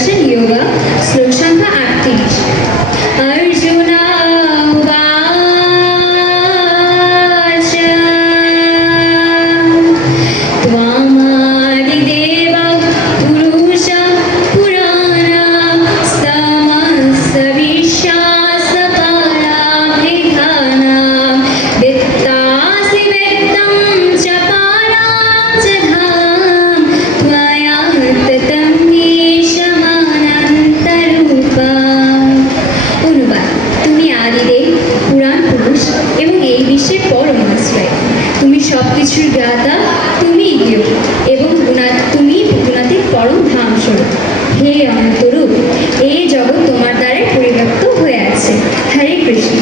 Darshan Yoga, শ্লোক সংখ্যা 38। अर्जुना उवाच त्वामादिदेवः पुरुषः पुराणः समस्तविश्वासकालामृधानां वित्तासि वित्तं च पारां च धाम त्वया ततं देशमानन्तरूपा। অনুবাদ। তুমি আদিদেব, পুরাণ পুরুষ এবং এই বিশ্বের পরম আশ্রয়। তুমি সবকিছুর জ্ঞাতা, তুমি জ্ঞেয় এবং তুমি গুণাতীত পরম ধাম স্বরূপ। হে অনন্তরূপ, এই জগৎ তোমার দ্বারাই পরিব্যাপ্ত হয়ে আছে। হরে কৃষ্ণ।